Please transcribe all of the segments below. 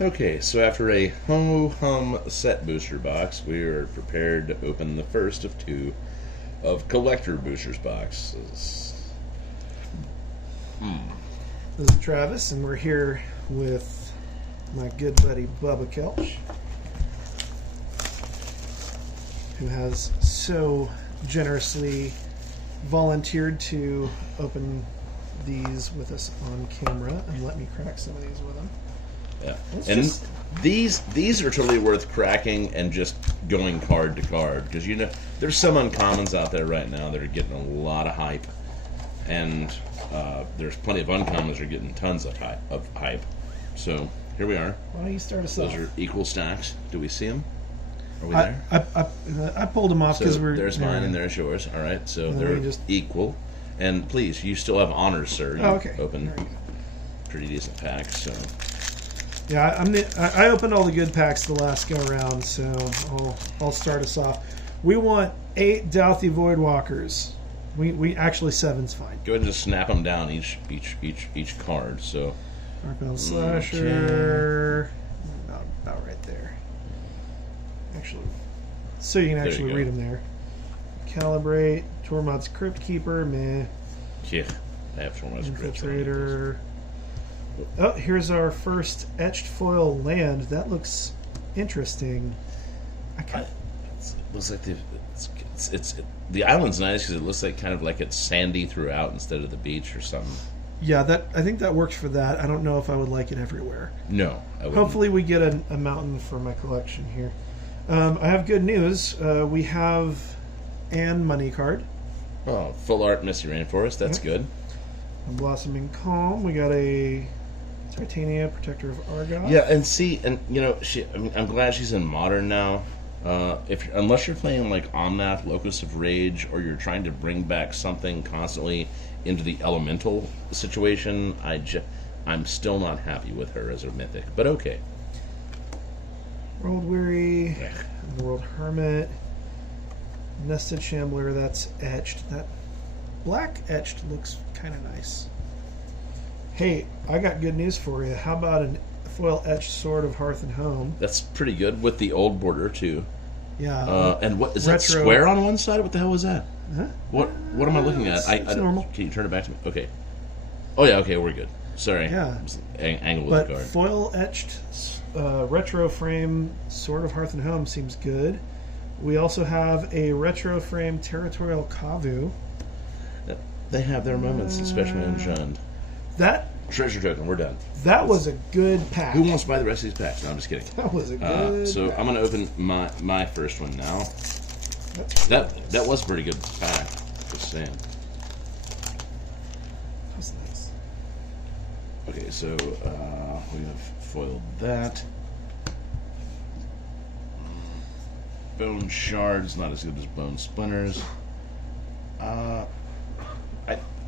Okay, so after a ho-hum set booster box, we are prepared to open the first of two of collector boosters boxes. This is Travis, and we're here with my good buddy Bubba Keltch, who has so generously volunteered to open these with us on camera and let me crack some of these with him. Yeah, and these are totally worth cracking and just going card to card, because you know there's some uncommons out there right now that are getting a lot of hype, and there's plenty of uncommons that are getting tons of hype. So here we are. Why don't you start us off? Those are equal stacks. Do we see them? Are we there? I pulled them off because we're. There's mine and there's yours. All right, so And they're we just- equal. And please, you still have honors, sir. You Oh, okay. Open There we go. pretty decent packs. So Yeah, I opened all the good packs the last go around, so I'll start us off. We want 8 Douthie Voidwalkers. We actually 7's fine. go ahead and just snap them down each card. So Arcbound Slasher, about right there. Actually, so you can There you actually go. read them there. Calibrate, Tormod's Crypt Keeper, meh. yeah, I have so much grips on these. Infiltrator. Oh, here's our first etched foil land. That looks interesting. It looks like the island's nice because it looks like kind of like it's sandy throughout instead of the beach or something. Yeah, I think that works for that. I don't know if I would like it everywhere. No, I wouldn't. Hopefully we get a mountain for my collection here. I have good news. We have an money card. Oh, full art Misty Rainforest. That's good. A Blossoming Calm. We got a Titania, Protector of Argot. Yeah, and see, and you know, I'm glad she's in modern now. Unless you're playing like Omnath, Locus of Rage, or you're trying to bring back something constantly into the elemental situation, I'm still not happy with her as a mythic. But okay. World Weary, World Hermit, Nested Shambler. That's etched. That black etched looks kind of nice. Hey, I got good news for you. How about a foil etched Sword of Hearth and Home? That's pretty good with the old border too. Yeah. And what is that retro- square on one side? What the hell was that? Huh? What am I looking at? It's normal. Can you turn it back to me? Okay. Oh yeah. Okay, we're good. Sorry. Yeah. Just angle with But the card. foil etched retro frame Sword of Hearth and Home seems good. We also have a retro frame Territorial Kavu. They have their moments, especially in Jund. That Treasure token. We're done. was a good pack. Who wants to buy the rest of these packs? No, I'm just kidding. That was a good. So pack. I'm going to open my first one now. That's That was a pretty good pack. Just saying. That's nice. Okay, so we have foiled that. Bone shards, not as good as bone splinters.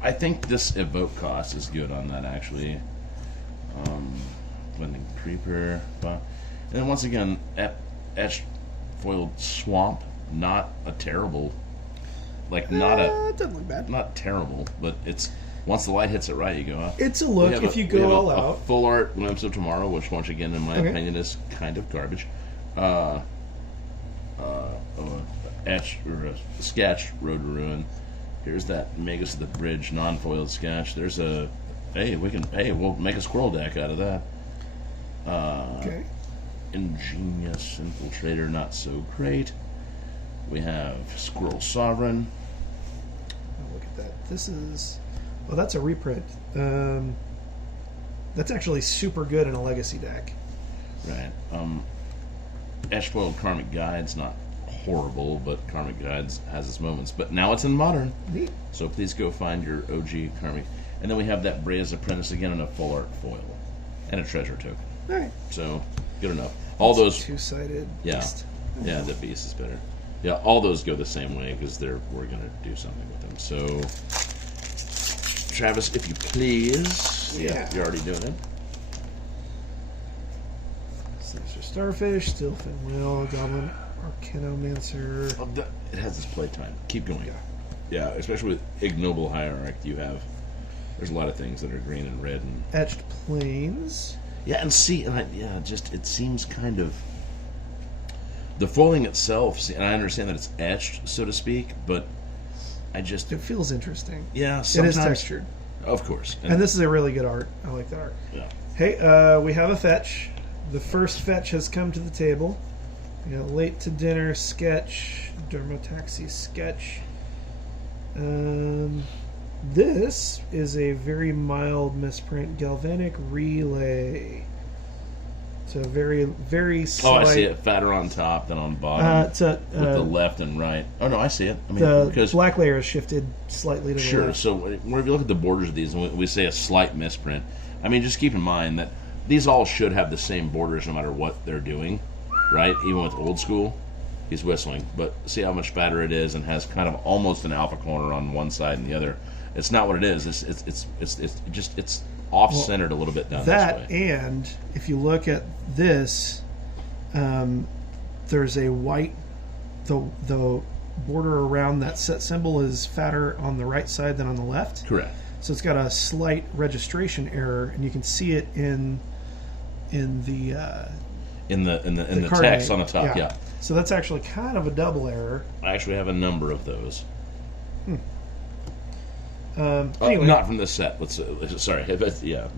I think this evoke cost is good on that actually. Blending creeper, and then once again, etched foiled swamp. Not a terrible, It doesn't look bad. not terrible, but it's once the light hits it right, you go. It's a We look have if you we have go all a out. full art Glimpse of Tomorrow, which once again, in my Okay. opinion, is kind of garbage. Etched or sketched Road to Ruin. Here's that Magus of the Bridge non-foiled sketch. There's a we'll make a squirrel deck out of that. Okay. Ingenious Infiltrator, not so great. We have Squirrel Sovereign. Oh, look at that. This is. Well, that's a reprint. That's actually super good in a legacy deck. Right. Etched foiled Karmic Guides, not horrible, but Karmic Guides has its moments. But now it's in modern, Neat. so please go find your OG Karmic. And then we have that Brea's Apprentice again in a full art foil and a treasure token. All right. So good enough. All those, two-sided. yeah, beast. yeah, the beast is better. Yeah, all those go the same way because we're gonna do something with them. So, Travis, if you please, Yeah. you're already doing it. Sinister Starfish, Stillfin Whale, Goblin Arcanomancer. Oh, it has its playtime. Keep going. Yeah, especially with Ignoble Hierarch, there's a lot of things that are green and red and Etched Plains. Yeah, and see, just it seems kind of the foiling itself. See, and I understand that it's etched, so to speak, but It feels interesting. Yeah, it is textured. Of course. And this is a really good art. I like that art. Yeah. Hey, we have a fetch. The first fetch has come to the table. We got Late to Dinner sketch, Dermotaxi sketch. This is a very mild misprint, Galvanic Relay. So very, very slight. Oh, I see it. Fatter on top than on bottom. With the left and right. Oh, no, I see it. I mean, the because black layer is shifted slightly to the sure. left. So whenever you look at the borders of these, and we say a slight misprint, I mean, just keep in mind that these all should have the same borders no matter what they're doing, right? Even with old school, he's whistling. But see how much fatter it is and has kind of almost an alpha corner on one side and the other. It's not what it is. It's off-centered a little bit down that this way. And if you look at this, there's a white. The border around that set symbol is fatter on the right side than on the left. Correct. So it's got a slight registration error, and you can see it in the text on the top. Yeah. So that's actually kind of a double error. I actually have a number of those. Anyway, not from this set. Sorry, the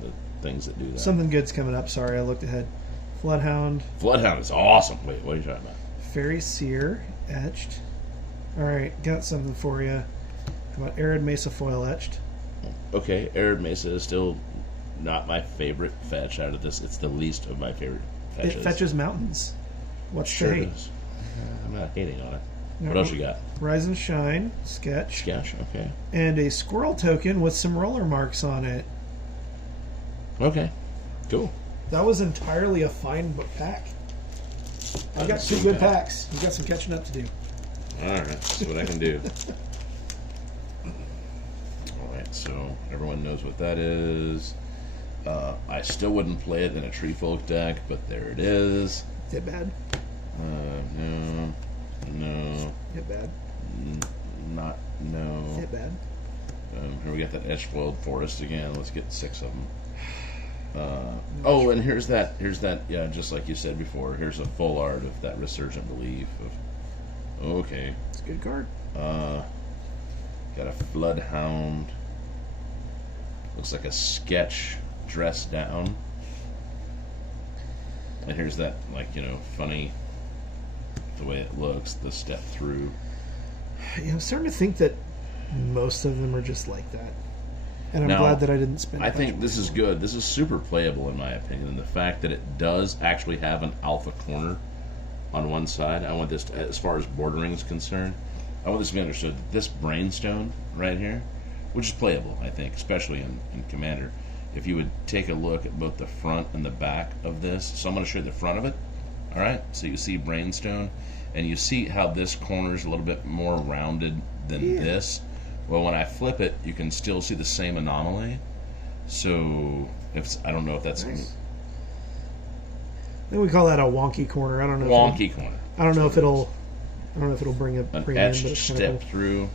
things that do that. Something good's coming up. Sorry, I looked ahead. Floodhound. Floodhound is awesome. Wait, what are you talking about? Fairy Seer etched. All right, got something for you. How about Arid Mesa foil etched? Okay, Arid Mesa is still not my favorite fetch out of this. It's the least of my favorite fetches. It fetches mountains. What's Sure the hate? it is. I'm not hating on it. No. What else you got? Rise and Shine sketch. Sketch, okay. And a squirrel token with some roller marks on it. Okay, cool. That was entirely a fine pack. I got two good packs. You got some catching up to do. All right, that's what I can do. All right, so everyone knows what that is. I still wouldn't play it in a Tree Folk deck, but there it is. Hit bad. No. Hit bad. No. Hit bad. Here we got that etched foiled forest again. Let's get 6 of them. And here's that. Yeah, just like you said before. Here's a full art of that Resurgent Belief. Okay. It's a good card. Got a Floodhound. Looks like a sketch dressed down. And here's that, funny, the way it looks, the step through. Yeah, I'm starting to think that most of them are just like that. And I'm Now, glad that I didn't spend I think this is good. This is super playable, in my opinion. And the fact that it does actually have an alpha corner on one side, I want this, as far as bordering is concerned, I want this to be understood. This Brainstone right here, which is playable, I think, especially in Commander, if you would take a look at both the front and the back of this. So I'm going to show you the front of it. All right, so you see Brainstone, and you see how this corner is a little bit more rounded than this. Well, when I flip it, you can still see the same anomaly. So I don't know if that's nice. I think we call that a wonky corner. I don't know. Wonky corner. I don't know if it'll bring an premium, etched step through,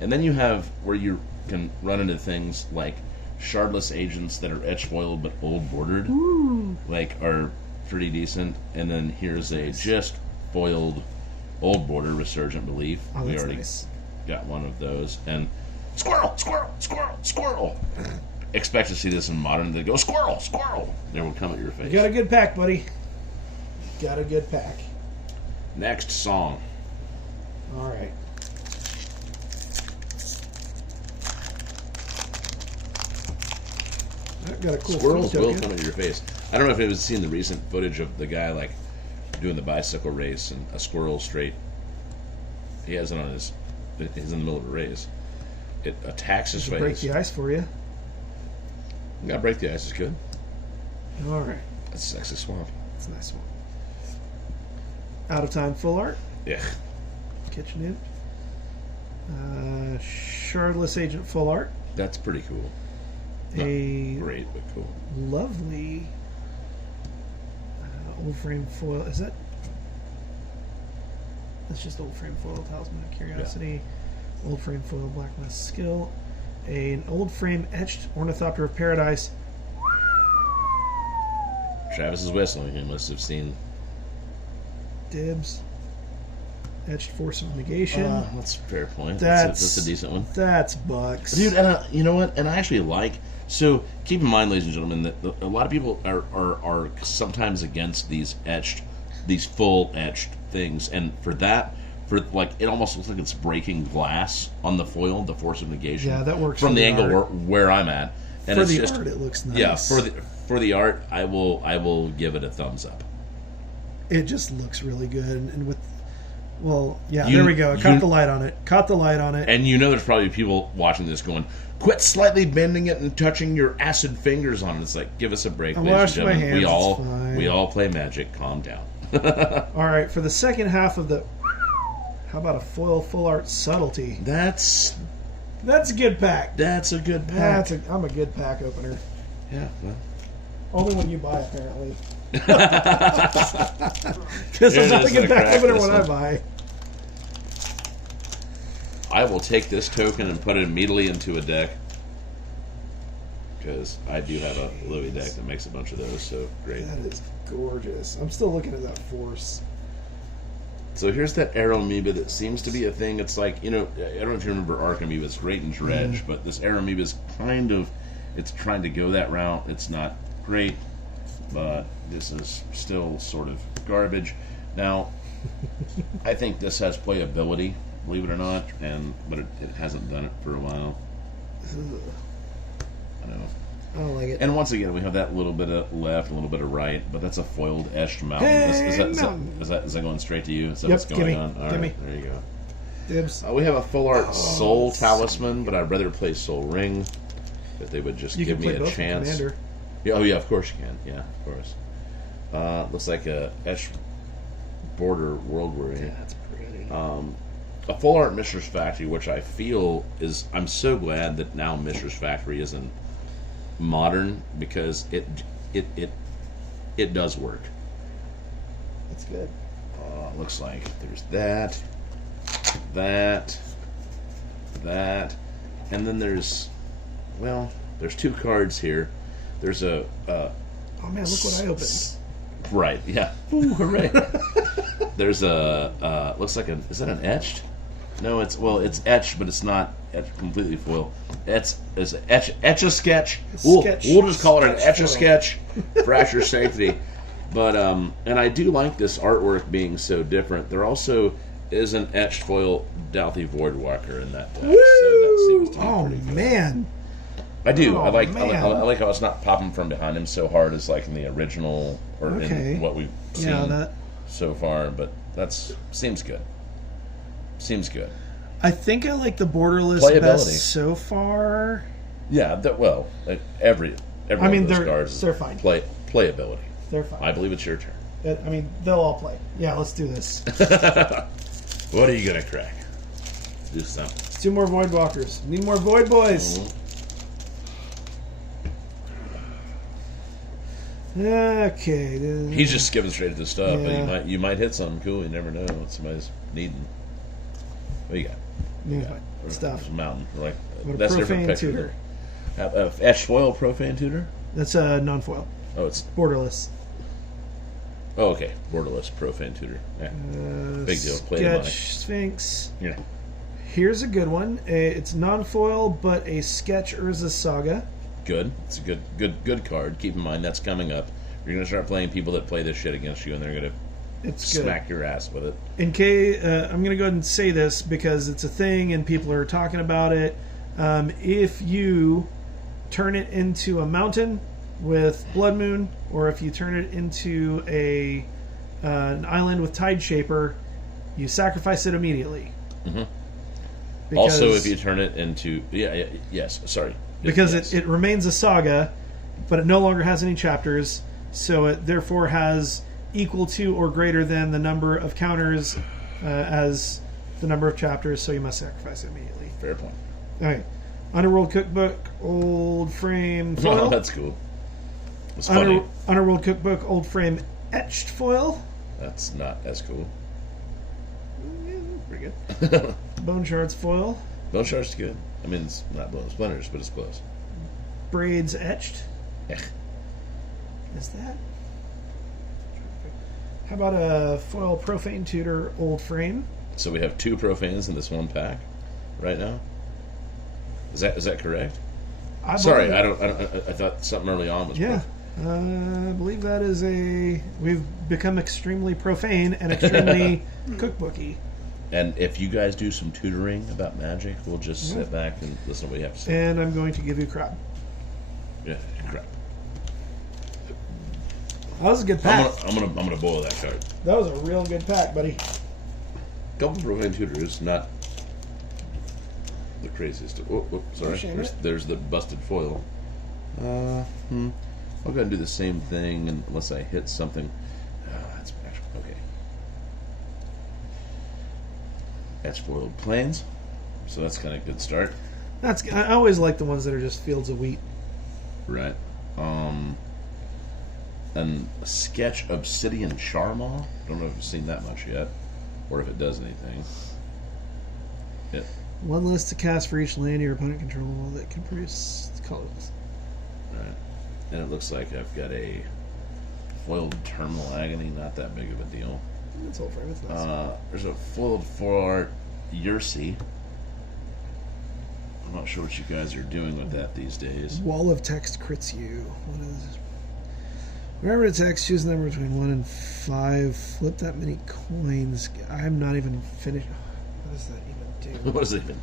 and then you have where you can run into things like shardless agents that are etched foiled but old bordered, are pretty decent. And then here's a just foiled old border Resurgent Belief. Oh, we already got one of those. And squirrel. Expect to see this in Modern. They go squirrel. They will come at your face. You got a good pack, buddy. Got a good pack. Next song. All right. I've got a cool Squirrels photo will token. come at your face. I don't know if you've seen the recent footage of the guy doing the bicycle race and a squirrel straight. He has it on his. He's in the middle of a race. It attacks his face. Break the ice for you. You gotta break the ice is good. All right. That's a sexy swamp. It's a nice one. Out of time full art. Yeah. Kitchen in. Shardless Agent full art. That's pretty cool. Not great, but cool. Lovely old frame foil. Is that? That's just old frame foil. Talisman of Curiosity. Yeah. Old frame foil Black Mass Skill. An old frame etched Ornithopter of Paradise. Travis is whistling. He must have seen. Dibs. Etched Force of Negation. That's a fair point. That's a decent one. That's bucks. Dude, and you know what? And I actually like... So, keep in mind, ladies and gentlemen, that a lot of people are sometimes against these full etched things. And for that, it almost looks like it's breaking glass on the foil, the Force of Negation. Yeah, that works from the angle where I'm at. And for the art, it looks nice. Yeah, for the art, I will give it a thumbs up. It just looks really good, and with... Well, yeah, there we go. Caught the light on it. And there's probably people watching this going, quit slightly bending it and touching your acid fingers on it. It's like, give us a break, ladies and gentlemen. We all play Magic. Calm down. All right, for the second half of the... How about a foil full art Subtlety? That's a good pack. That's a good pack. I'm a good pack opener. Yeah, well. Only when you buy, apparently. Because I'm not a good pack opener when I buy. I will take this token and put it immediately into a deck. Because I do have a Louis deck that makes a bunch of those, so great. That is gorgeous. I'm still looking at that Force. So here's that Aero Amoeba that seems to be a thing. It's like, I don't know if you remember Arc Amoeba. It's great in Dredge, but this Aero Amoeba is it's trying to go that route. It's not great, but this is still sort of garbage. Now, I think this has playability, believe it or not, but it hasn't done it for a while. I know. I don't like it. And once again, we have that little bit of left, a little bit of right, but that's a foiled etched mountain. Is that going straight to you? Is that what's going on? All right, there you go. Dibs. We have a full art Soul Talisman, but I'd rather play Soul Ring. If they would just give me a chance. Yeah, of course you can. Yeah, of course. Looks like a etched border World War. Yeah, that's pretty. A full art Mishra's Factory, which I feel is... I'm so glad that now Mishra's Factory isn't modern, because it does work. That's good. Looks like there's that, and then there's two cards here. There's a oh man, look what I opened. Right, yeah. Ooh, hooray. There's a looks like is that an etched? No, it's etched, but it's not etched completely foil. It's etch-a-sketch. We'll just call it an etch-a-sketch for Asher's safety. But and I do like this artwork being so different. There also is an etched foil Dalthy Voidwalker in that deck. Woo! So that seems to be pretty good. Man. I do. I like how it's not popping from behind him so hard as like in the original or in what we've seen so far. But seems good. Seems good. I think I like the borderless best so far. Yeah, every one of those cards. They're fine. Playability. They're fine. I believe it's your turn. I mean, they'll all play. Yeah, let's do this. What are you gonna crack? Do something. Let's do more Voidwalkers. Need more Void Boys. Okay. He's just skipping straight to the stuff, but you might hit something cool. You never know what somebody's needing. What do you got? Stuff. Mountain. Like that's a different picture. Etched foil Profane Tutor? That's a non-foil. Oh, it's borderless. Oh, okay. Borderless Profane Tutor. Yeah. Big deal. Play the money. Sphinx. Yeah. Here's a good one. It's non-foil, but a Sketch Urza Saga. Good. It's a good card. Keep in mind that's coming up. You're going to start playing people that play this shit against you, and they're going to smack your ass with it. In case, I'm going to go ahead and say this because it's a thing and people are talking about it. If you turn it into a mountain with Blood Moon, or if you turn it into an island with Tide Shaper, you sacrifice it immediately. Mm-hmm. Also, if you turn it into... yes, sorry. Because yes. It remains a saga, but it no longer has any chapters, so it therefore has equal to or greater than the number of counters as the number of chapters, so you must sacrifice it immediately. Fair point. Alright. Underworld Cookbook, old frame foil. Oh, that's cool. It's funny. Underworld Cookbook, old frame etched foil. That's not as cool. Yeah, pretty good. Bone Shards foil. Bone Shards is good. I mean, it's not Bone Splinters, but it's close. Braids etched. Ech. Is that? How about a foil Profane Tutor old frame? So we have 2 profanes in this one pack right now. Is that correct? Sorry, I thought something early on was. Yeah, I believe that is a. We've become extremely profane and extremely cookbooky. And if you guys do some tutoring about Magic, we'll just sit back and listen to what you have to say. And I'm going to give you crap. Yeah, crap. That was a good pack. I'm gonna boil that card. That was a real good pack, buddy. Couple profane tutors, not the craziest. Sorry. There's the busted foil. I'll go ahead and do the same thing unless I hit something. That's actually okay. That's foiled plains, so that's kind of a good start. I always like the ones that are just fields of wheat. Right. And sketch Obsidian Charmaw. Don't know if I've seen that much yet, or if it does anything. Yeah. 1 list to cast for each land your opponent controls that can produce colors. Right. And it looks like I've got a foiled Terminal Agony. Not that big of a deal. That's all frame. It's nice. There's a foiled 4-art Yursi. I'm not sure what you guys are doing with that these days. Wall of Text crits you. What is? Whenever it attacks, choose a number between 1 and 5. Flip that many coins. I'm not even finished. What does that even do? What does it even?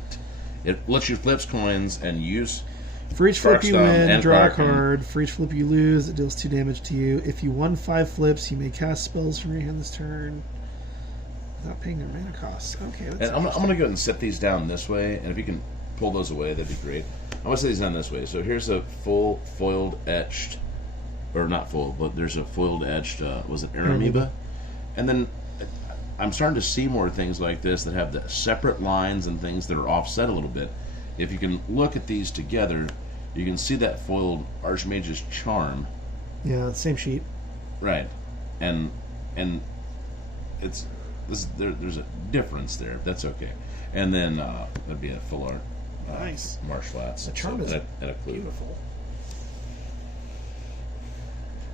It lets you flip coins and use. For each flip you Darkstone win, and draw a Kraken. card. For each flip you lose, it deals 2 damage to you. If you won 5 flips, you may cast spells from your hand this turn without paying their mana costs. Okay, that's And I'm going to go ahead and set these down this way, and if you can pull those away, that'd be great. I'm going to set these down this way. So here's a full foiled etched, or not full, but there's a foiled etched, was it Aramoeba? And then I'm starting to see more things like this that have the separate lines and things that are offset a little bit. If you can look at these together, you can see that foiled Archmage's Charm. Yeah, same sheet. Right. And it's there's a difference there. That's okay. And then that'd be a full art. Nice. Marsh Flats. The charm is and a clue. beautiful.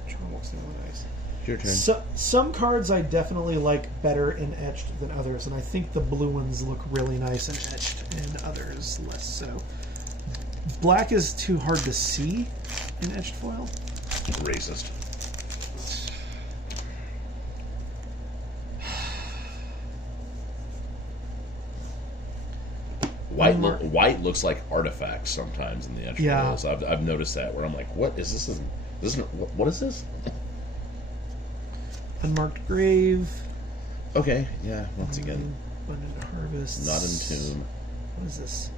Charm looks really nice. Your turn. Some cards I definitely like better in etched than others, and I think the blue ones look really nice in etched, and others less so. Black is too hard to see in etched foil. Racist. White looks like artifacts sometimes in the etched foils. I've noticed that where I'm like, what is this? What is this? Unmarked Grave. Okay, yeah, once again. Abundant Harvest. Not in tune. What is this?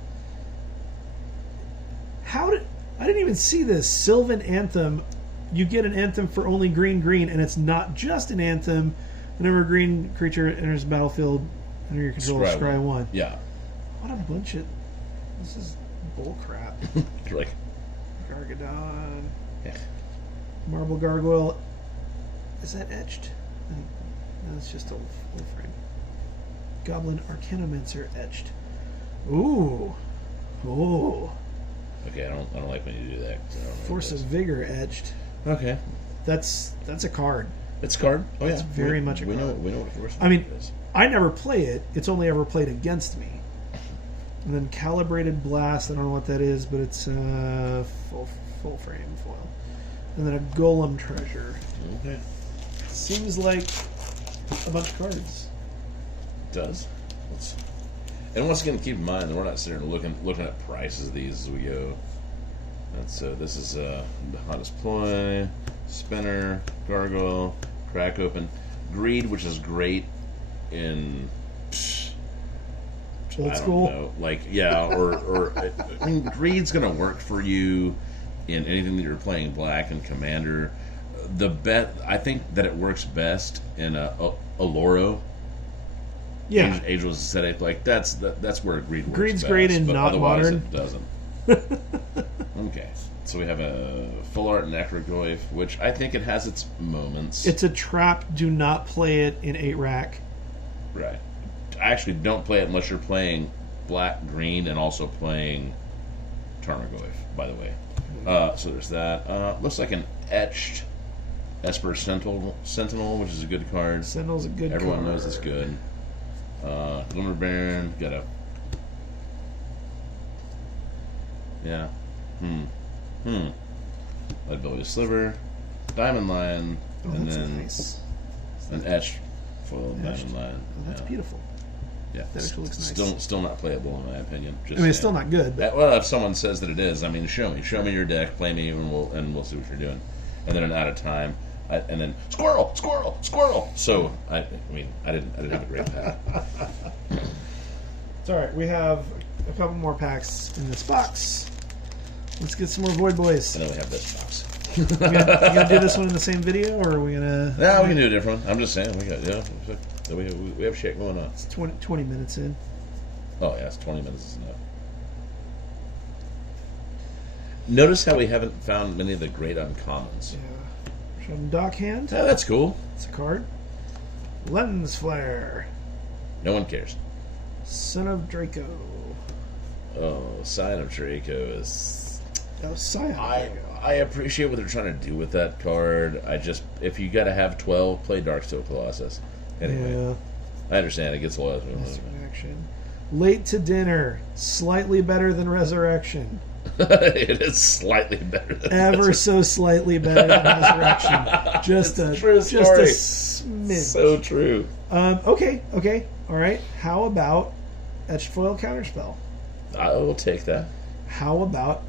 I didn't even see this. Sylvan Anthem. You get an anthem for only green, and it's not just an anthem. Whenever a green creature enters the battlefield under your control, scry 1. Yeah. What a bunch of... This is bullcrap. Like... Gargadon. Yeah. Marble Gargoyle. Is that etched? No, it's just old frame. Goblin Arcanomancer etched. Ooh. Ooh. Okay, I don't like when you do that. Force of Vigor etched. Okay. That's a card. It's a card? Oh, It's yeah. very much a we card. We know what Force of I mean, Vigor is. I never play it. It's only ever played against me. And then Calibrated Blast. I don't know what that is, but it's full frame foil. And then a Golem Treasure. Okay. Seems like a bunch of cards. It does. And once again, keep in mind that we're not sitting there looking at prices of these as we go. And so this is Hottest Ploy, Spinner, Gargoyle, Crack Open, Greed, which is great in Old I school. don't know, like or I mean, Greed's gonna work for you in anything that you're playing black and Commander. I think that it works best in Aloro. Yeah. Ageless Aesthetic, like that's where Greed works. Greed's best, great in but not otherwise modern. It doesn't. Okay, so we have a full art Necrogoyf, which I think it has its moments. It's a trap. Do not play it in 8-rack. Right. Actually, don't play it unless you're playing black, green, and also playing Tarmogoyf, by the way. So there's that. Looks like an etched Esper Sentinel, which is a good card. Sentinel's a good Everyone card. knows it's good. Glimmer Baron, got a... Yeah. Leadbelly Sliver, Diamond Lion, Oh, and that's then nice. an etched foil Etched. Diamond Lion. Oh, that's beautiful. Yeah. That actually looks nice. Still not playable in my opinion. Just I mean, it's saying. still not good. But Well, if someone says that it is, I mean, show me your deck, play me, and we'll see what you're doing. And then out of time, and then squirrel. So I mean, I didn't have a great pack. it's all right. We have a couple more packs in this box. Let's get some more Void Boys. And then we have this box. You gonna do this one in the same video, or are we gonna? Yeah, we can do a different one. I'm just saying, we have shit going on. It's 20 minutes in. Oh yeah, it's 20 minutes is enough. Notice how we haven't found many of the great uncommons. Yeah. Show them Dockhand. Yeah, that's cool. It's a card. Lens Flare. No one cares. Son of Draco. Oh, Sign of Draco is... Oh, Scion of Draco. I appreciate what they're trying to do with that card. If you gotta have 12, play Darksteel Colossus. Anyway, Yeah. I understand it gets a lot of... Resurrection. Late to Dinner. Slightly better than Resurrection. It is slightly better than Ever so slightly better than Resurrection. Just a true story. smidge. So true. Okay. All right. How about Etched Foil Counterspell? I will take that. How about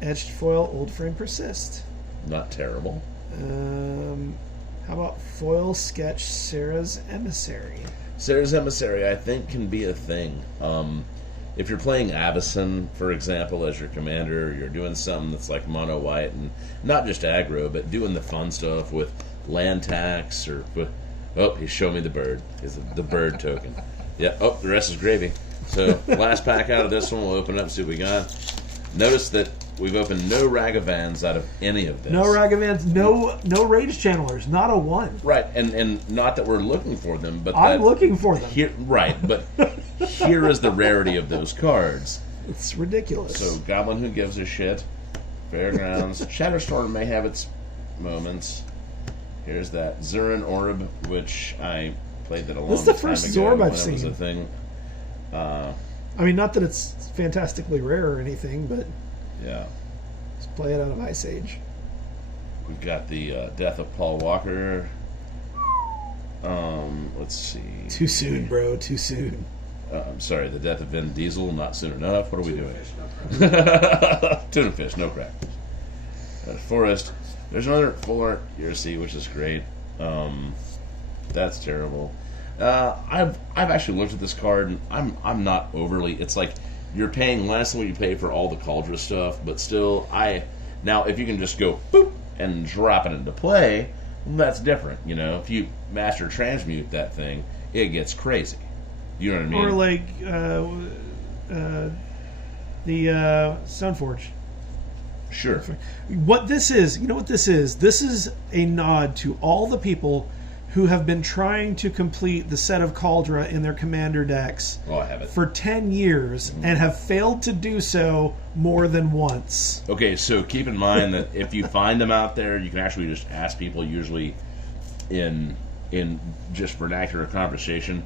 Etched Foil Old Frame Persist? Not terrible. How about Foil Sketch Sarah's Emissary? Sarah's Emissary, I think, can be a thing. If you're playing Avacyn, for example, as your commander, you're doing something that's like mono white and not just aggro, but doing the fun stuff with land tax or... Oh, he showed me the bird. It's the bird token. Yeah, oh, the rest is gravy. So, last pack out of this one, we'll open it up and see what we got. Notice that we've opened no Ragavans out of any of this. No Ragavans, no Rage Channelers, not a one. Right, and not that we're looking for them, but I'm looking for them. Here, right, but here is the rarity of those cards. It's ridiculous. So, Goblin Who Gives a Shit, Fairgrounds, Shatterstorm may have its moments. Here's that Zurin Orb, which I played that a long time ago. This is the first Zorb I've seen. When it was a thing. I mean, not that it's fantastically rare or anything, but Yeah. just play it out of Ice Age. We've got the Death of Paul Walker. Let's see. Too soon, bro. Too soon. I'm sorry, the Death of Vin Diesel, not soon enough. What are we doing? Tuna fish, no crack. Forest. There's another full art Jersey, which is great. That's terrible. I've actually looked at this card, and I'm not overly. It's like you're paying less than what you pay for all the Cauldron stuff, but still, now if you can just go boop and drop it into play, that's different. You know, if you master transmute that thing, it gets crazy. You know what I mean? Or like the Stoneforge. Sure. What this is, you know what this is? This is a nod to all the people who have been trying to complete the set of Cauldron in their commander decks Oh, I have it. for 10 years and have failed to do so more than once. Okay, so keep in mind that if you find them out there, you can actually just ask people, usually in just vernacular conversation.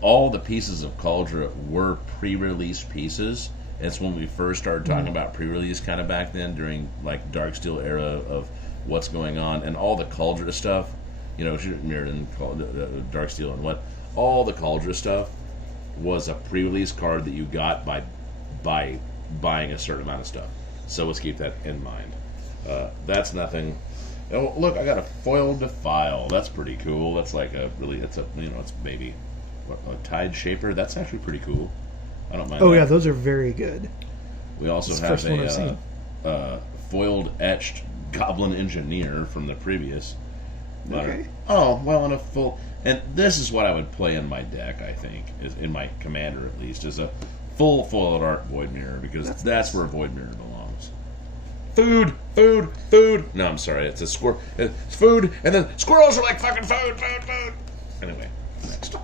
All the pieces of Cauldron were pre-release pieces. It's when we first started talking about pre-release kind of back then during like Darksteel era of what's going on, and all the Cauldron stuff, you know, mirrored in Darksteel and what, all the Cauldron stuff was a pre-release card that you got by buying a certain amount of stuff. So let's keep that in mind. That's nothing. Oh, look, I got a foiled Defile. That's pretty cool. That's like it's maybe a Tide Shaper. That's actually pretty cool. I don't mind. Oh that. yeah, those are very good. We also It's the have first one I've seen. foiled etched Goblin Engineer from the previous. Okay. Oh well, in a full, and this is what I would play in my deck. I think is in my commander at least is a full foiled art Void Mirror, because that's where Void Mirror belongs. Food. No, I'm sorry. It's a squirrel. It's food, and then squirrels are like fucking food. Anyway, next.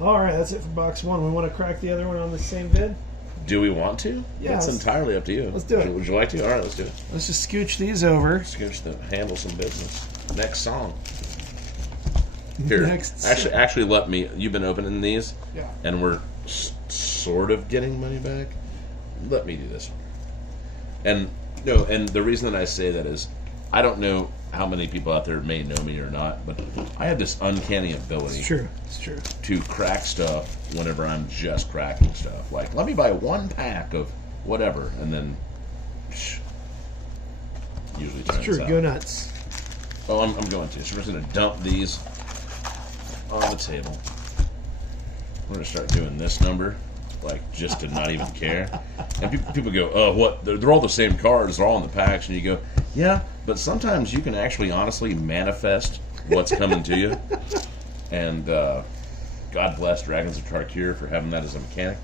All right, that's it for box one. We want to crack the other one on the same vid. Do we want to? Yeah, It's entirely up to you. Let's do it. Would you like to? All right, let's do it. Let's just scooch these over. Scooch them. Handle some business. Next song. Here. Next. Actually, let me. You've been opening these, Yeah. and we're sort of getting money back. Let me do this one. And no, and the reason that I say that is, I don't know how many people out there may know me or not, but I have this uncanny ability. It's true. It's true. To crack stuff whenever I'm just cracking stuff. Like, let me buy one pack of whatever, and then usually turns It's true. out. Go nuts. Oh, I'm going to. So we're just going to dump these on the table. We're going to start doing this number, like, just to not even care. And people go, oh, what? They're all the same cards. They're all in the packs. And you go, yeah, but sometimes you can actually honestly manifest what's coming to you. And God bless Dragons of Tarkir for having that as a mechanic.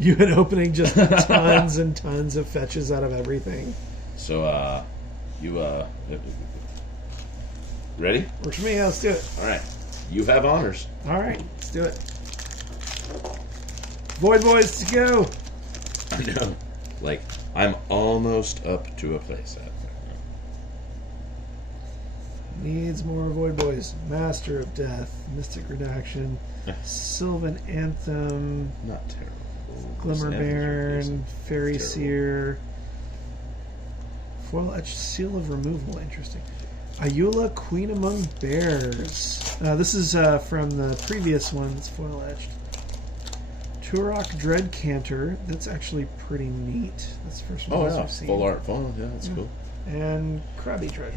You've been opening just tons and tons of fetches out of everything. So, ready? Works for me. Yeah, let's do it. All right. You have honors. All right, let's do it. Void Boys to go. I know. Like, I'm almost up to a playset. Needs more Void Boys. Master of Death, Mystic Redaction, Sylvan Anthem, Not terrible. Glimmer This Anthem's Baron, Fairy Terrible. Seer, Foil Etched Seal of Removal. Interesting. Ayula, Queen Among Bears. This is from the previous one. It's foil etched. Turok Dread Canter. That's actually pretty neat. That's the first one Oh, yeah. I've seen. Full art phone. Yeah, that's cool. And Krabby Treasure.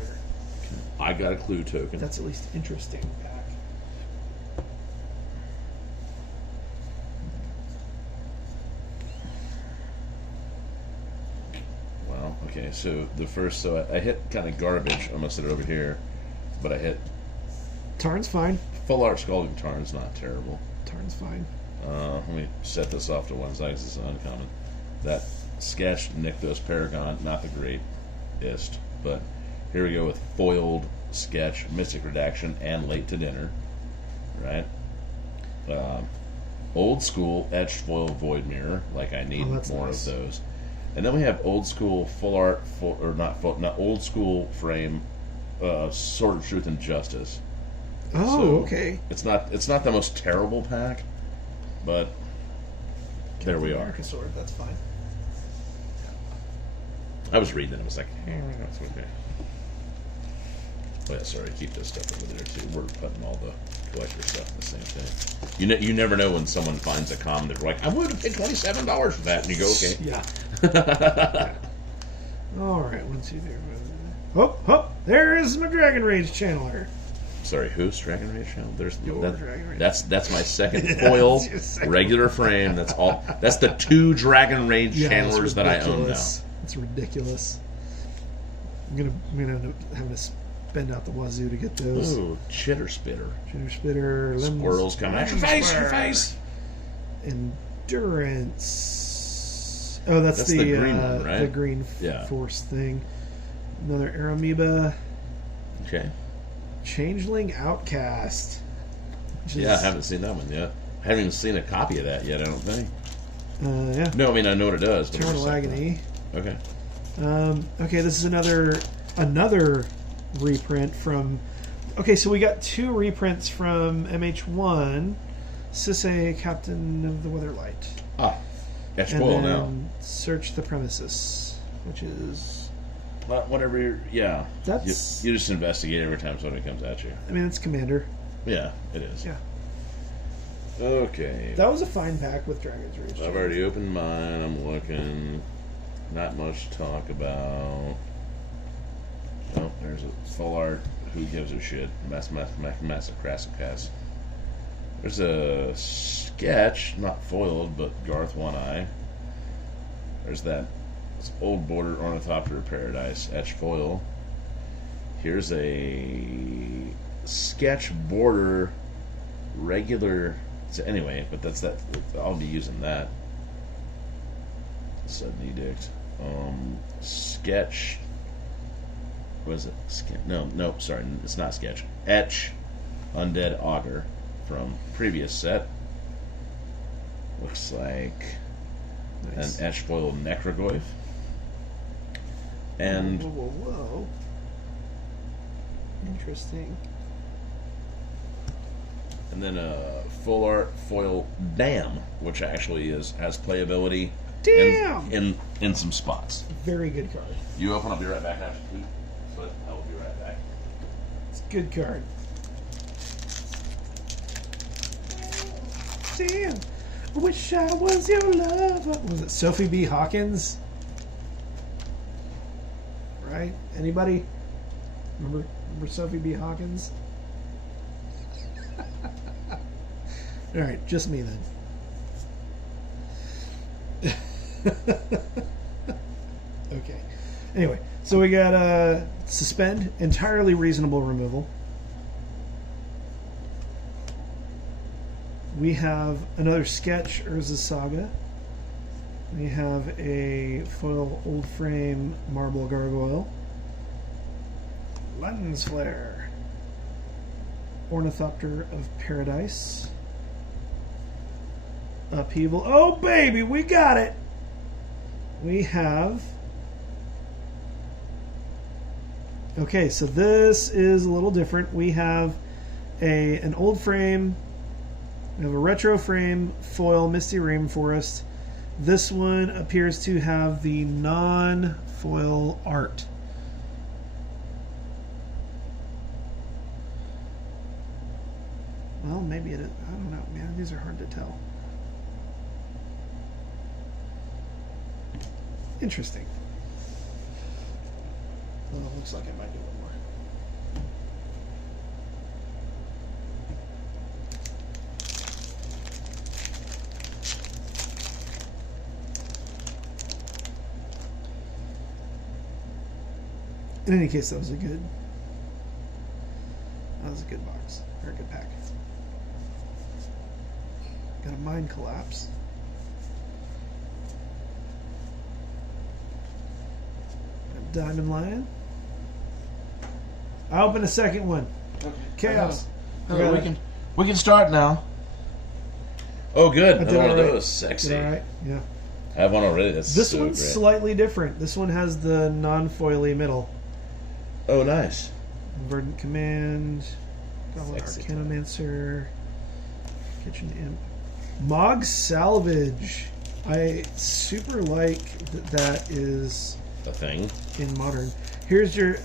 I got a clue token. That's at least interesting pack. Wow. Okay, so the first, I hit kind of garbage. I'm going to set it over here. But I hit Tarn's fine. full art Scalding Tarn's not terrible. Tarn's fine. Let me set this off to one side because it's uncommon. That sketch Nykthos Paragon, not the greatest, but here we go with foiled sketch, Mystic Redaction, and Late to Dinner. Right? Old school etched foil Void Mirror, like I need that's more nice. of those. And then we have old school full art, not old school frame, Sword of Truth and Justice. Oh, So, okay. It's not the most terrible pack, but there we are. America Sword, that's fine. I was reading it. I was like, that's okay. Oh yeah, sorry. Keep this stuff over there too. We're putting all the collector stuff in the same thing. You never know when someone finds a common. They're like, I'm willing to pay $27 for that, and you go, okay. Yeah. All right, 1, 2, 3. Oh, there is my Dragon Rage channeler. Sorry, who's Dragon Rage Channel? There's Dragon Rage. That's my second foil, That's your second regular frame. That's all. That's the 2 Dragon Rage Yeah, it's channelers that I own now. ridiculous. It's ridiculous. I'm gonna end up having to spend out the wazoo to get those. Ooh, Chitter Spitter. Chitter Spitter, Lemons, Squirrels coming at your face, your face. Endurance. Oh, that's the green one, right? The green Yeah. force thing. Another Aramoeba. Okay. Changeling Outcast. which Yeah, I is- haven't seen that one yet. I haven't even seen a copy of that yet, I don't think. Yeah. No, I mean, I know what it does. But Eternal it's just- Agony. Okay. Okay, this is another reprint from. Okay, so we got 2 reprints from MH1. Sisse, Captain of the Weatherlight. Ah, etched And foil then now. Search the Premises, which is. Well, whatever yeah. That's. You just investigate every time somebody comes at you. I mean, it's Commander. Yeah, it is. Yeah. Okay. That was a fine pack with Dragon's Rage. I've already opened mine. I'm looking. Not much to talk about. Oh, there's a full art. Who gives a shit? Massacrassacas. There's a sketch, not foiled, but Garth One Eye. There's that old border Ornithopter Paradise etched foil. Here's a sketch border regular. So anyway, but that's that. I'll be using that. Sudden Edict. Sketch. What is it? No, sorry, it's not sketch. Etch Undead Augur from previous set. Looks like Nice. an etched foil Necrogoyf. And Whoa. Interesting. and then a full art foil Dam, which actually has playability Damn! in some spots. Very good card. You open, I'll be right back after. But I will be right back. It's a good card. Damn! I wish I was your lover. Was it Sophie B. Hawkins? Right? Anybody? Remember Sophie B. Hawkins? Alright, just me then. Okay. Anyway, so we got Suspend, entirely reasonable removal. We have another Sketch, Urza Saga. We have a foil old frame Marble Gargoyle. Lens Flare. Ornithopter of Paradise. Upheaval. Oh, baby, we got it! We have... Okay, so this is a little different. We have an old frame... We have a retro frame foil Misty Rainforest. This one appears to have the non-foil art. Well, maybe it is. I don't know, man. These are hard to tell. Interesting. Well, it looks like I might do one more. In any case, that was a good box. Or a good pack. Got a Mind Collapse. A Diamond Lion. I open a second one. Okay. Chaos. We can start now. Oh, good. I did Another one of alright. those. Sexy. All right. Yeah. I have one already. That's This so one's great. slightly different. This one has the non-foily middle. Oh, nice. Verdant Command. Goblin Sexy. Arcanomancer. Kitchen Imp. Mog Salvage. I super like that is A thing. in Modern. Here's your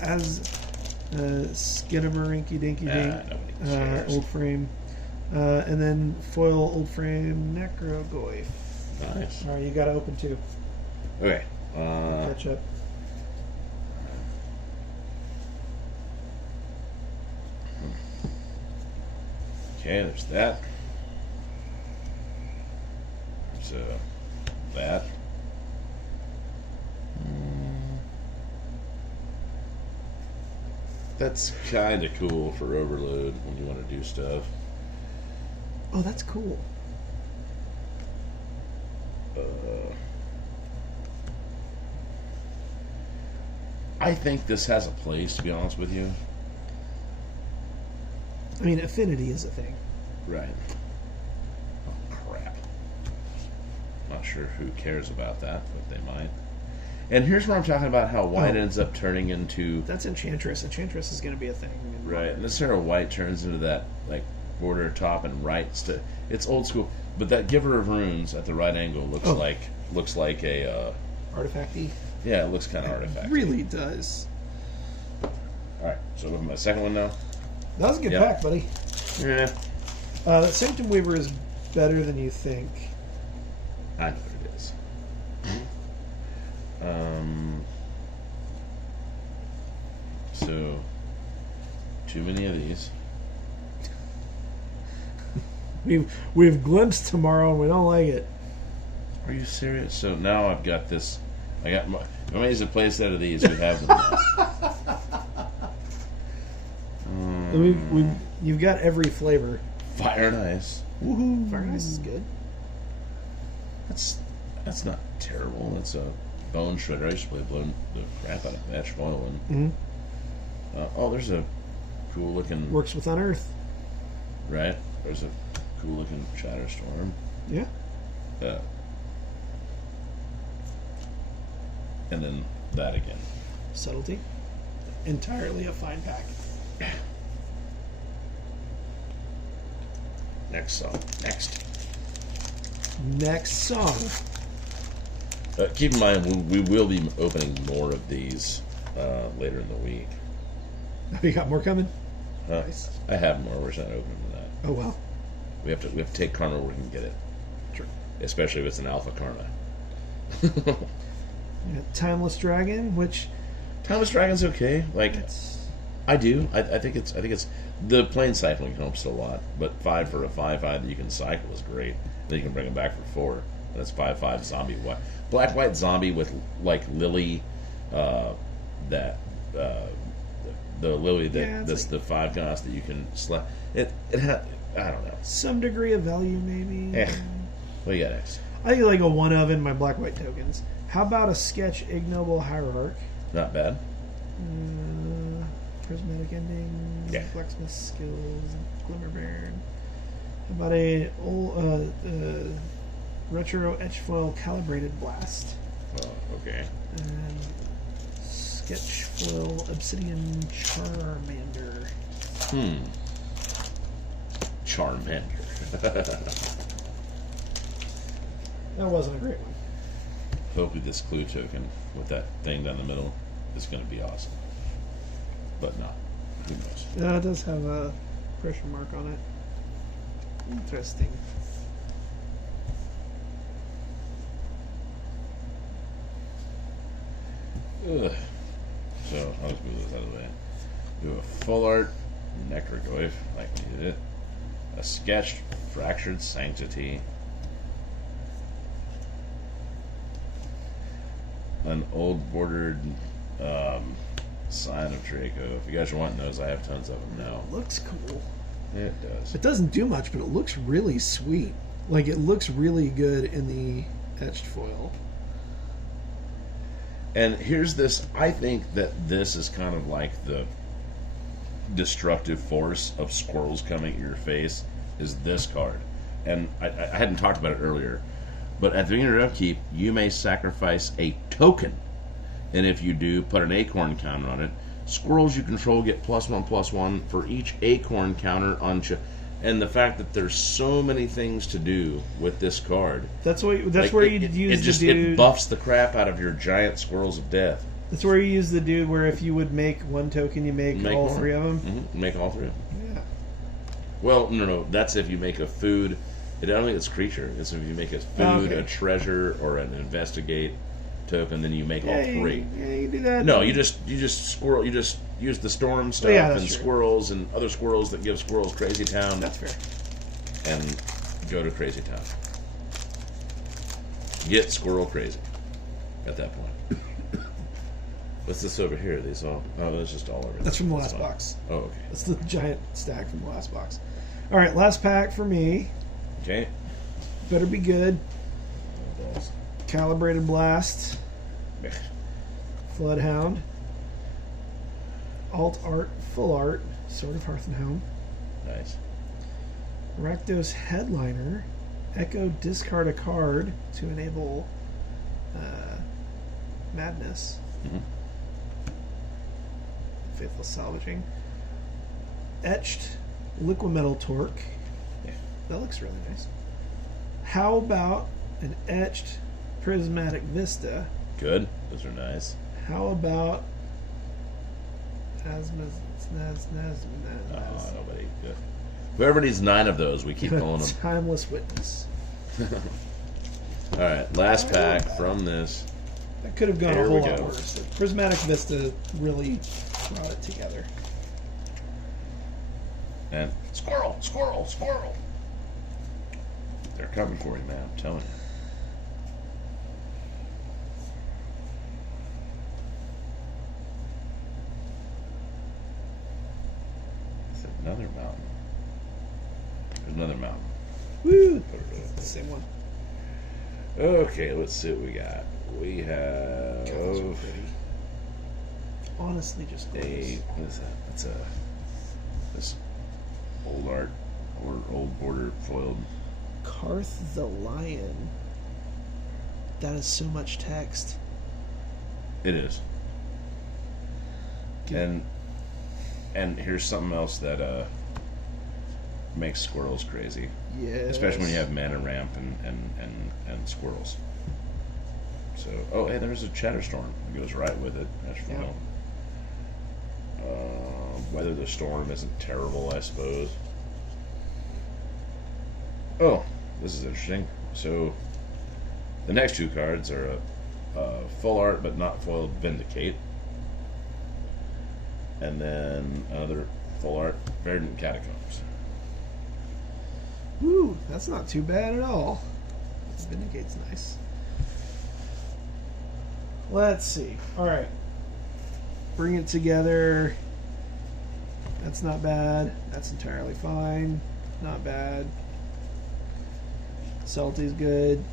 Skidamarinky Dinky Dink Nobody cares. old frame. And then foil old frame Necrogoyf. Nice. Alright, you gotta open two. Okay. Catch up. Okay, there's that. There's that. That's kind of cool for overload when you want to do stuff. Oh, that's cool. I think this has a place, to be honest with you. I mean, affinity is a thing. Right. Oh, crap. Not sure who cares about that, but they might. And here's where I'm talking about how white Oh. ends up turning into... That's Enchantress. Enchantress is going to be a thing. Right, and this era white turns into that, like, border top and right. It's old school. But that Giver of Runes at the right angle looks like a... Artifacty. yeah, it looks kind of artifact. Really does. Alright, so look at my second one now. That was a good Yep. pack, buddy. Yeah. That Sanctum Weaver is better than you think. I know what it is. So, too many of these. We've glimpsed tomorrow and we don't like it. Are you serious? So now I've got this. I got my. How many is a play set of these? We have them now. You've got every flavor. Fire and Ice. Woohoo! Fire and Ice is good. That's not terrible. That's a Bone Shredder. I used to play the crap out of that foil one. Mm-hmm. Oh, there's a cool looking. Works with Unearth. Right. There's a cool looking Shatterstorm. Yeah. And then that again. Subtlety. Entirely a fine pack. Next song. Next song. Keep in mind, we will be opening more of these later in the week. Have you got more coming? Nice. I have more. We're just not opening that. Oh, wow. We have to take karma where we can get it. True. Especially if it's an alpha karma. Timeless Dragon, which Timeless Dragon's okay. Like, I do. I think it's the plane cycling helps a lot. But 5 for a 5/5 that you can cycle is great. Then you can bring them back for 4. That's 5/5 zombie white, black white zombie with like Lily, the Lily that's like the 5 cost that you can slap. It had, I don't know, some degree of value maybe. What do you got next? I think like a one of in my black white tokens. How about a sketch ignoble hierarch? Not bad. Prismatic ending. Yeah. Blacksmith skills. Glimmer Baron. How about a old retro etch foil calibrated blast? Oh, okay. And sketch foil obsidian Charmander. Charmander. That wasn't a great one. Hopefully this clue token with that thing down the middle is going to be awesome. But not. Who knows? Yeah, it does have a pressure mark on it. Interesting. Ugh. So I'll just move this out of the way. Do a full art Necrogoyf, like we needed it. A sketched Fractured Sanctity. An old bordered Sign of Draco. If you guys are wanting those, I have tons of them now. It looks cool. It does. It doesn't do much, but it looks really sweet. Like, it looks really good in the etched foil. And here's this. I think that this is kind of like the destructive force of squirrels coming at your face is this card. And I hadn't talked about it earlier, but at the beginning of your upkeep, you may sacrifice a token. And if you do, put an acorn counter on it. Squirrels you control get +1/+1 for each acorn counter on. And the fact that there's so many things to do with this card. That's where you use the dude. It buffs the crap out of your giant squirrels of death. That's where you use the dude where if you would make one token, you make all one. 3 of them. Mm-hmm. Make all 3 of them. Yeah. Well, no. That's if you make a food. I don't think it's creature. It's if you make a food, a treasure, or an investigate token, then you make all 3. You do that. No, you just use the storm stuff and true. Squirrels and other squirrels that give squirrels Crazy Town. That's fair. And go to Crazy Town. Get squirrel crazy at that point. What's this over here? These all? Oh, that's just all over. That's from the last box. Oh, okay. That's the giant stack from the last box. All right, last pack for me. Okay. Better be good. Calibrated Blast. Floodhound. Alt Art, Full Art, Sword of Hearth and Helm. Nice. Rakdos Headliner. Echo, discard a card to enable Madness. Mm-hmm. Faithful Salvaging. Etched Liquimetal Torque. Yeah. That looks really nice. How about an etched Prismatic Vista? Good. Those are nice. How about nobody. Good. Whoever needs 9 of those, we keep calling them. Timeless Witness. All right, last pack from this. That could have gone a whole lot worse. The Prismatic Vista really brought it together. And squirrel. They're coming for you, man. I'm telling you. Another mountain. There's another mountain. Woo! It's the same one. Okay, let's see what we got. We have honestly just what is that? It's this old art or old border foiled. Karth the Lion. That is so much text. It is. Good. And here's something else that makes squirrels crazy. Yes. Especially when you have mana ramp and squirrels. So, oh, hey, there's a Chatterstorm. It goes right with it. That's fun. Yep. Weather the Storm isn't terrible, I suppose. Oh, this is interesting. So, the next two cards are a full art but not foiled Vindicate. And then another full art Verdant Catacombs. Woo, that's not too bad at all. Vindicate's nice. Let's see. Alright. Bring it together. That's not bad. That's entirely fine. Not bad. Salty's good.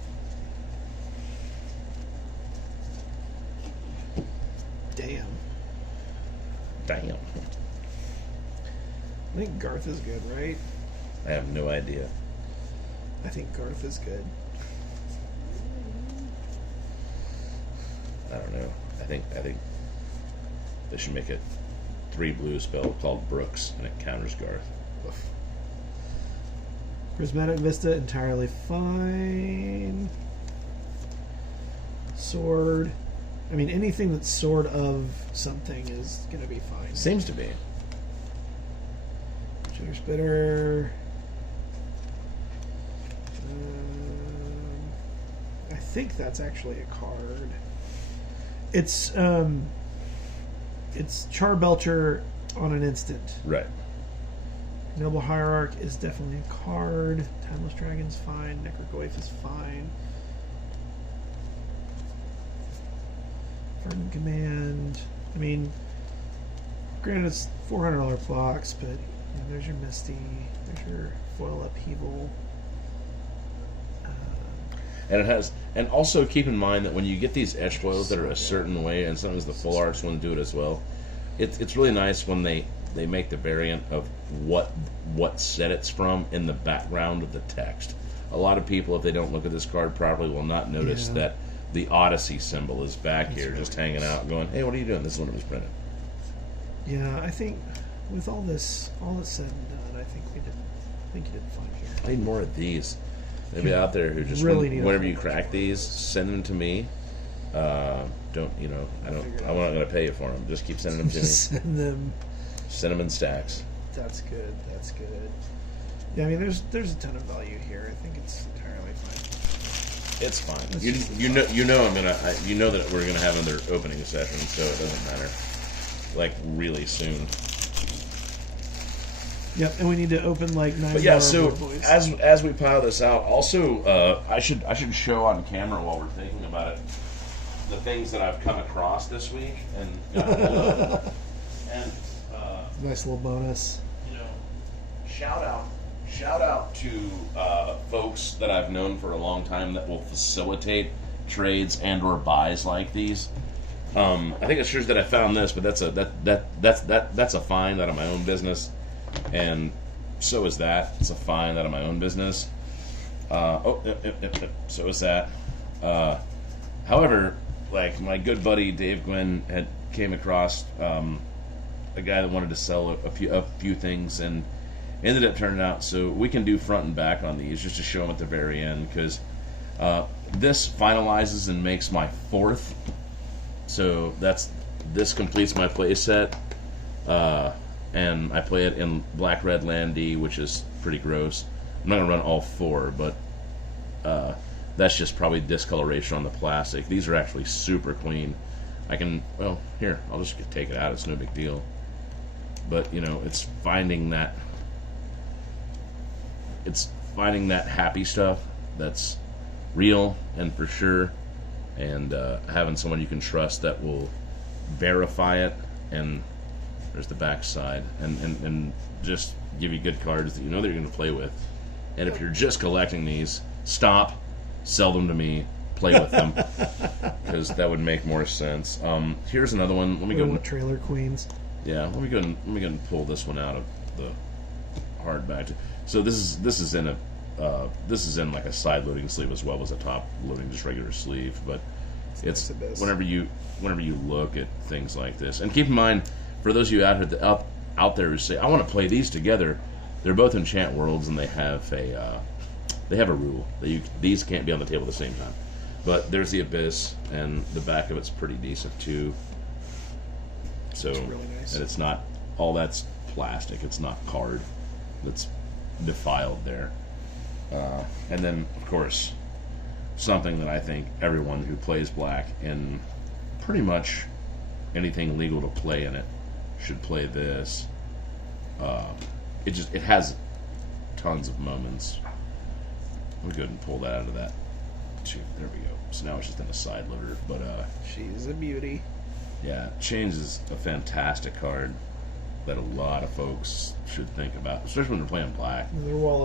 Damn. Damn. I think Garth is good, right? I have no idea. I think Garth is good. I don't know. I think they should make a 3-blue spell called Brooks, and it counters Garth. Oof. Prismatic Vista, entirely fine. Sword. I mean, anything that's sword of something is going to be fine. Seems to be. Sugar Spitter. I think that's actually a card. It's Charbelcher on an instant. Right. Noble Hierarch is definitely a card. Timeless Dragon's fine. Necrogoyf is fine. Verdant Command. I mean, granted it's $400 box, but you know, there's your Misty. There's your Foil Upheaval. And it has, and also keep in mind that when you get these etch foils that are a certain way, and sometimes the full arts want to do it as well, it's really nice when they make the variant of what set it's from in the background of the text. A lot of people, if they don't look at this card properly, will not notice that the Odyssey symbol is back here, really just hanging out, going, "Hey, what are you doing?" This is when it was printed. Yeah, I think with all that's said and done, I think you did fine here. I need more of these. Maybe out there who just really whenever you crack these, send them to me. I'm not going to pay you for them. Just keep sending them to me. Send them in stacks. That's good. That's good. Yeah, I mean, there's a ton of value here. I think it's entirely fine. It's fine. You know that we're gonna have another opening session, so it doesn't matter. Like really soon. Yep, and we need to open like 9 But yeah, more so boys. as we pile this out, also I should show on camera while we're thinking about it the things that I've come across this week and got hold of. And nice little bonus. you know, shout out to folks that I've known for a long time that will facilitate trades and or buys like these. I think it's sure that I found this, but that's a find out of my own business. And so is that. It's a find out of my own business. So is that. However, like my good buddy Dave Gwynn had came across a guy that wanted to sell a few things and ended up turning out. So we can do front and back on these just to show them at the very end because this finalizes and makes my 4th. So this completes my play set. And I play it in Black Red Land D, which is pretty gross. I'm not going to run all 4, but that's just probably discoloration on the plastic. These are actually super clean. I can, well, here, I'll just take it out. It's no big deal. But, you know, it's finding that happy stuff that's real and for sure, and having someone you can trust that will verify it. And there's the back side, and just give you good cards that you know that you're going to play with. And if you're just collecting these, stop, sell them to me, play with them, because that would make more sense. Here's another one. Let me go. Trailer Queens. Yeah, let me go and pull this one out of the hardback. So this is in This is in like a side loading sleeve as well as a top loading, just regular sleeve. But it's whenever you look at things like this, and keep in mind, for those of you out there who say I want to play these together, they're both enchant worlds, and they have a rule that these can't be on the table at the same time. But there's the Abyss, and the back of it's pretty decent too. So, it's really nice. And it's not all that's plastic. It's not card that's defiled there. And then, of course, something that I think everyone who plays Black in pretty much anything legal to play in it should play this. It has tons of moments. Let me go ahead and pull that out of that. There we go. So now it's just in a side loader. But she's a beauty. Yeah, Chains is a fantastic card that a lot of folks should think about, especially when they're playing Black,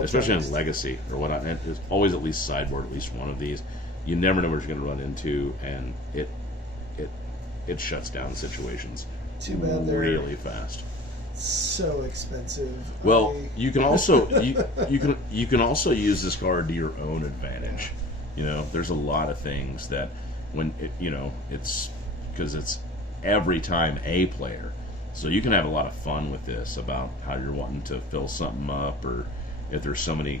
especially in Legacy or whatnot. And there's always at least sideboard at least one of these. You never know what you're going to run into, and it shuts down situations really fast. So expensive. Well, you can also you can also use this card to your own advantage. You know, there's a lot of things that when it's because it's every time a player. So you can have a lot of fun with this about how you're wanting to fill something up, or if there's so many,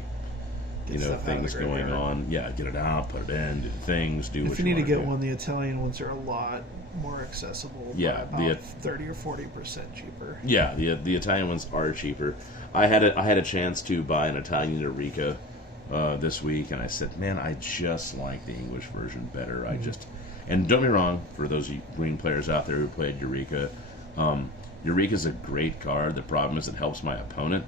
things going on. Yeah, get it out, put it in, do things, do what you want to do. If you need to get one, the Italian ones are a lot more accessible. Yeah, about 30 or 40% cheaper. Yeah, the Italian ones are cheaper. I had a chance to buy an Italian Eureka this week, and I said, man, I just like the English version better. And don't be wrong, for those of you green players out there who played Eureka, Eureka's a great card. The problem is it helps my opponent,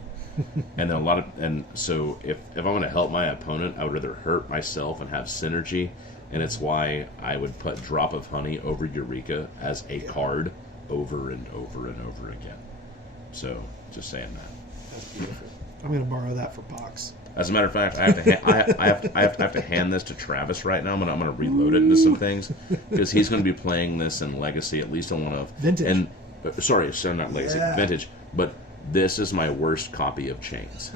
and so if I want to help my opponent, I would rather hurt myself and have synergy, and it's why I would put Drop of Honey over Eureka as a card over and over and over again. So just saying that. That's beautiful. I'm going to borrow that for Pox. As a matter of fact, I have to hand this to Travis right now. I'm going to reload it into some things because he's going to be playing this in Legacy, at least on one of Vintage. And not Legacy, Vintage. But this is my worst copy of Chains.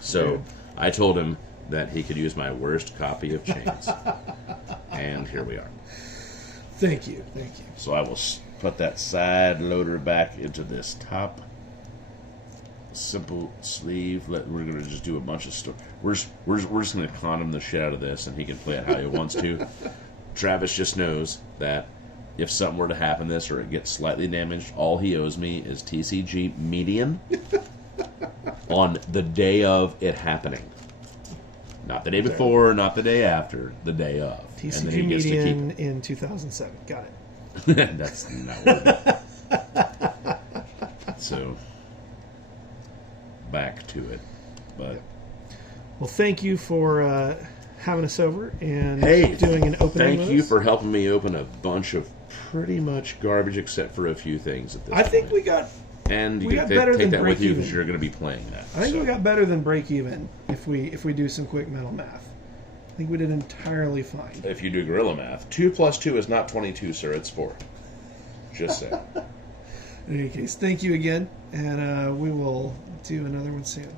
So I told him that he could use my worst copy of Chains, and here we are. Thank you. So I will put that side loader back into this top simple sleeve. We're going to just do a bunch of stuff. We're just going to condom the shit out of this, and he can play it how he wants to. Travis just knows that if something were to happen to this or it gets slightly damaged, all he owes me is TCG median on the day of it happening. Not the day before, not the day after, the day of. TCG and then he gets median to keep it. in 2007. Got it. That's not what it is. So, back to it. But well, thank you for having us over and doing an opening. Thank you for helping me open a bunch of pretty much garbage, except for a few things at this point. I think we got. And you can better take than that with you break-even. because you're going to be playing that. I think we got better than break even if we do some quick mental math. I think we did entirely fine. If you do gorilla math, 2 plus 2 is not 22, sir. It's 4. Just saying. In any case, thank you again, and we will do another one soon.